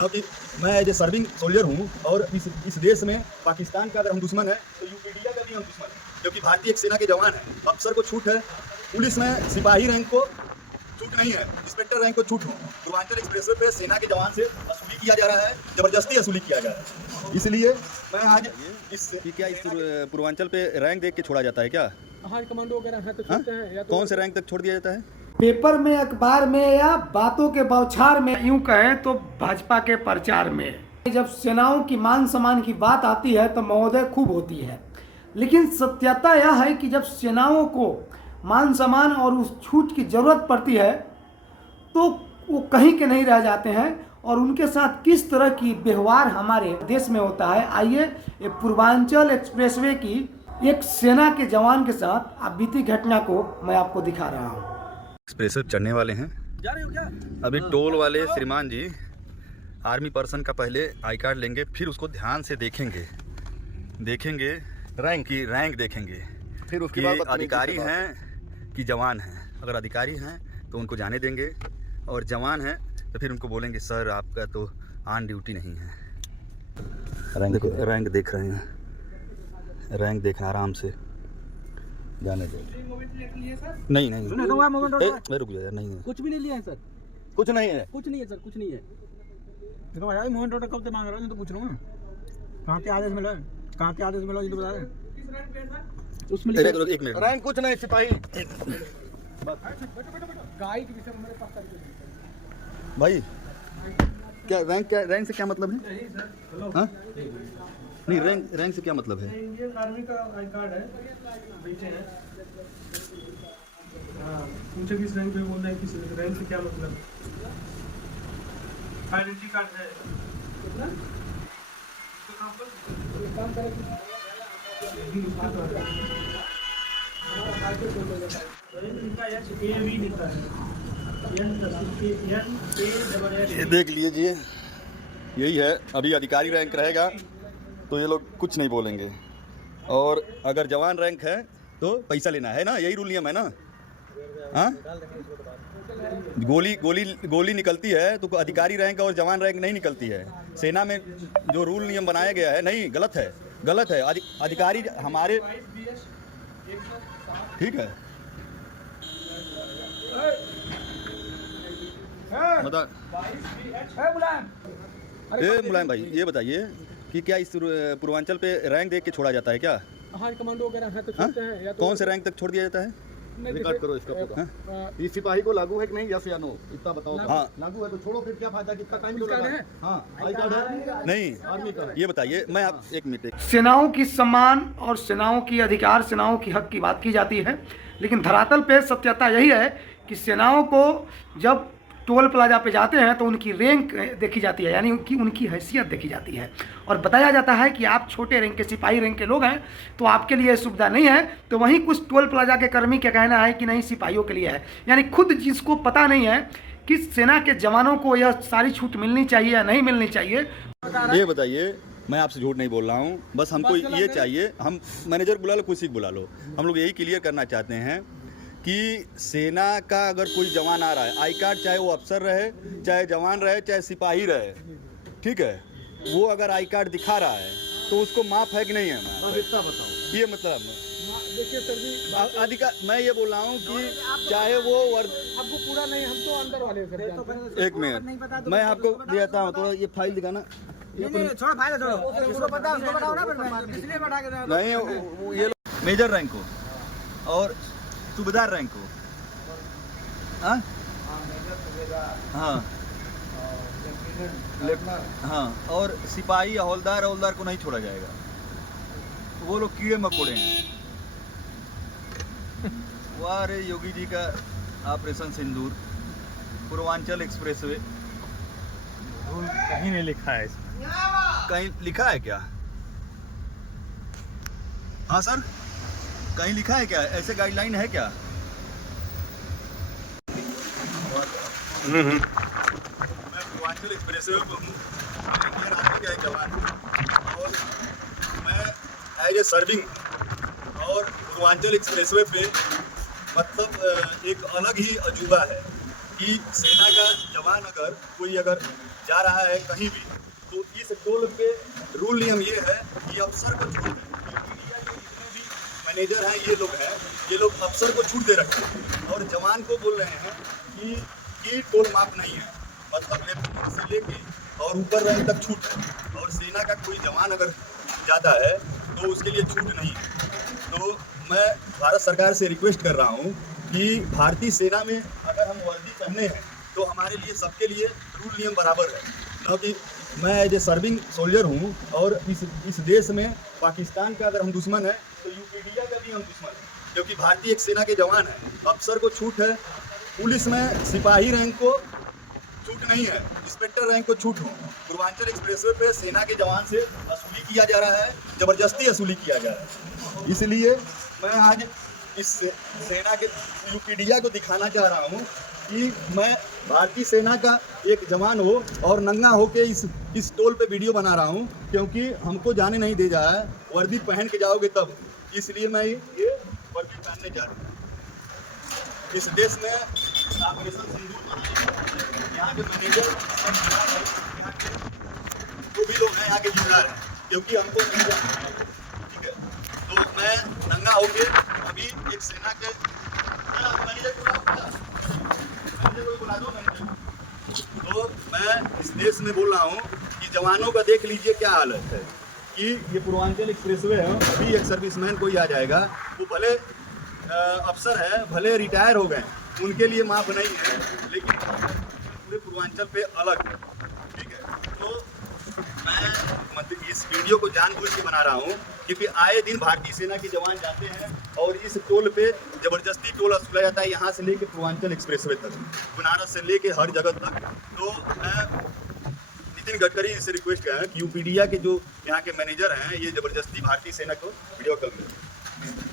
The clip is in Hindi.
अभी मैं एज ए सर्विंग सोल्जर हूँ और इस देश में पाकिस्तान का अगर हम दुश्मन है तो यूपीडिया का भी हम दुश्मन है, क्योंकि भारतीय सेना के जवान है। अफसर को छूट है, पुलिस में सिपाही रैंक को छूट नहीं है, इंस्पेक्टर रैंक को छूट हो। पूर्वांचल एक्सप्रेसवे पे सेना के जवान से वसूली किया जा रहा है, जबरदस्ती वसूली किया जा रहा है। इसलिए मैं आज इस पूर्वांचल पे रैंक देख के छोड़ा जाता है क्या? हाई कमांडो वगैरह है तो छोड़ते हैं या तो कौन से रैंक तक छोड़ दिया जाता है? पेपर में, अखबार में या बातों के बौछार में, यूं कहें तो भाजपा के प्रचार में। जब सेनाओं की मान सम्मान की बात आती है तो महोदय खूब होती है, लेकिन सत्यता यह है कि जब सेनाओं को मान सम्मान और उस छूट की जरूरत पड़ती है तो वो कहीं के नहीं रह जाते हैं। और उनके साथ किस तरह की व्यवहार हमारे देश में होता है, आइए ये पूर्वांचल एक्सप्रेसवे की एक सेना के जवान के साथ आप बीती घटना को मैं आपको दिखा रहा हूँ। एक्सप्रेसवे चढ़ने वाले हैं, जा रहे हो क्या? अभी टोल वाले श्रीमान जी आर्मी पर्सन का पहले आई कार्ड लेंगे, फिर उसको ध्यान से देखेंगे रैंक की रैंक देखेंगे, फिर उसके बाद अधिकारी हैं कि जवान हैं। अगर अधिकारी हैं तो उनको जाने देंगे और जवान हैं तो फिर उनको बोलेंगे सर आपका तो ऑन ड्यूटी नहीं है। रैंक देख रहे हैं, रैंक देखना आराम से, जाने दो। नहीं रुक जा यार, नहीं है, कुछ भी नहीं लिया है सर, कुछ नहीं है, कुछ नहीं है सर, कुछ नहीं है। देखो भाई मोहन रोड कब से मांग रहा हूँ तो पूछ रहा हूँ कहाँ के आदेश मिला, कहाँ के आदेश मिला ये तो बता रहे। उसमें एक मिनट, रैंक कुछ नहीं, सिपाही गाय के विषय में मेरे पास भाई क्या रैंक से क्या मतलब है? हाँ नहीं, रैंक से क्या मतलब है? इंडियन आर्मी का आई कार्ड है, बेटे हैं। हाँ, पूछे किस रैंक पे, बोल रहे हैं किस रैंक से क्या मतलब। आइडेंटिटी कार्ड है कितना? काम करें ये देख लीजिए, यही है। अभी अधिकारी रैंक रहेगा तो ये लोग कुछ नहीं बोलेंगे, और अगर जवान रैंक है तो पैसा लेना है ना, यही रूल नियम है ना। हाँ, गोली निकलती है तो अधिकारी रैंक और जवान रैंक नहीं निकलती है। सेना में जो रूल नियम बनाया गया है, नहीं, गलत है। अधिकारी हमारे, ठीक है, बता मुलायम भाई, ये बताइए कि क्या इस पूर्वांचल पे रैंक देख के छोड़ा जाता है क्या? हाई कमांडो वगैरह है तो छोड़ते हैं या तो कौन से रैंक तक छोड़ दिया जाता है? रिकॉर्ड करो इसका पूरा। ये सिपाही को लागू है कि नहीं, यस या नो, इतना बताओ। हाँ, लागू है तो छोड़ो, फिर क्या फायदा, कितना टाइम लगेगा? हाँ, आई कार्ड है नहीं, आर्मी का। ये बताइए, मैं आप एक मिनट। सेनाओं की सम्मान और सेनाओं की अधिकार, सेनाओं की हक की बात की जाती है, लेकिन धरातल पे सत्यता यही है कि सेनाओं को जब टोल प्लाजा पे जाते हैं तो उनकी रैंक देखी जाती है, यानी उनकी हैसियत देखी जाती है, और बताया जाता है कि आप छोटे रैंक के, सिपाही रैंक के लोग हैं तो आपके लिए सुविधा नहीं है। तो वहीं कुछ टोल प्लाजा के कर्मी का कहना है कि नहीं, सिपाहियों के लिए है। यानी खुद जिसको पता नहीं है कि सेना के जवानों को यह सारी छूट मिलनी चाहिए या नहीं मिलनी चाहिए। ये बताइए, मैं आपसे झूठ नहीं बोल रहा हूँ, बस हमको ये चाहिए, हम मैनेजर बुला लो, कुछ बुला लो, हम लोग यही क्लियर करना चाहते हैं कि सेना का अगर कोई जवान आ रहा है, आई कार्ड, चाहे वो अफसर रहे, चाहे जवान रहे, चाहे सिपाही रहे, ठीक है, वो अगर आई कार्ड दिखा रहा है तो उसको माफ है कि नहीं है? बस इतना बताओ, ये मतलब देखिए सर जी, अधिकार, मैं ये बोल रहा हूँ कि चाहे वो आपको पूरा नहीं, हम तो अंदर वाले हैं सर। एक मिनट, मैं आपको देता हूँ, थोड़ा ये फाइल दिखाना। छोड़ो फाइल छोड़ो, उसको पता, उसको बताओ ना, फिर इसलिए बैठा के नहीं, ये मेजर रैंक हो और सूबेदार रैंक हो। हाँ हाँ हाँ, और सिपाही हवलदार को नहीं छोड़ा जाएगा, वो लोग कीड़े मकोड़े हैं। वाह रे योगी जी का ऑपरेशन सिंदूर, पूर्वांचल एक्सप्रेसवे। कहीं नहीं लिखा है, कहीं लिखा है क्या? हाँ सर, कहीं लिखा है क्या? ऐसे गाइडलाइन है क्या? मैं पूर्वांचल एक्सप्रेसवे को हूँ, इंडियन आर्मी का एक जवान हूँ, और मैं एज ए सर्विंग और पूर्वांचल एक्सप्रेसवे पे मतलब एक अलग ही अजूबा है कि सेना का जवान अगर जा रहा है कहीं भी, तो इस टोल पे रूल नियम ये है कि अफसर को छूट है। मीडिया के जितने भी मैनेजर हैं ये लोग अफसर को छूट दे रखे हैं और जवान को बोल रहे हैं कि टोल माफ नहीं है, मतलब लेफ्टिनेंट से लेके और ऊपर रैंक तक छूट है। और सेना का कोई जवान अगर जाता है तो उसके लिए छूट नहीं है। तो मैं भारत सरकार से रिक्वेस्ट कर रहा हूँ कि भारतीय सेना में अगर हम वर्दी पहने हैं तो हमारे लिए सबके लिए रूल नियम बराबर है, क्योंकि मैं एज ए सर्विंग सोल्जर हूँ और इस देश में पाकिस्तान का अगर हम दुश्मन है तो यूपीडिया का भी हम दुश्मन है, क्योंकि भारतीय एक सेना के जवान है। अफसर को छूट है, पुलिस में सिपाही रैंक को छूट नहीं है, इंस्पेक्टर रैंक को छूट हो। पूर्वांचल एक्सप्रेसवे पे सेना के जवान से वसूली किया जा रहा है, ज़बरदस्ती वसूली किया जा रहा है। इसलिए मैं आज इस सेना के यूपीडिया को दिखाना चाह रहा हूँ कि मैं भारतीय सेना का एक जवान हो और नंगा होके इस टोल पे वीडियो बना रहा हूँ, क्योंकि हमको जाने नहीं दे जा है। वर्दी पहन के जाओगे तब, इसलिए मैं ये वर्दी पहनने जा रहा हूँ। इस देश में ऑपरेशन सिंदूर मनाया, यहाँ के मैनेजर यहाँ के जो भी लोग हैं यहाँ के जिम्मेदार हैं, क्योंकि हमको नहीं जाना है, ठीक है। तो मैं नंगा होके अभी एक सेना के मैनेजर को बुला दो। तो मैं इस देश में बोल रहा हूँ कि जवानों का देख लीजिए क्या हालत है कि ये पूर्वांचल एक्सप्रेसवे है, अभी एक सर्विसमैन कोई आ जाएगा, वो भले अफसर है, भले रिटायर हो गए, उनके लिए माफ़ नहीं है, लेकिन पूरे पूर्वांचल पे अलग है, ठीक है। तो मैं मतलब इस वीडियो को जानबूझ के बना रहा हूँ क्योंकि आए दिन भारतीय सेना के जवान जाते हैं और इस टोल पे ज़बरदस्ती टोल वसूला जाता है, यहाँ से लेके पूर्वांचल एक्सप्रेसवे तक, बनारस से लेके हर जगह तक। तो मैं नितिन गडकरी से रिक्वेस्ट किया है कि यूपीडिया के जो यहाँ के मैनेजर हैं ये ज़बरदस्ती भारतीय सेना को वीडियो कॉल करें।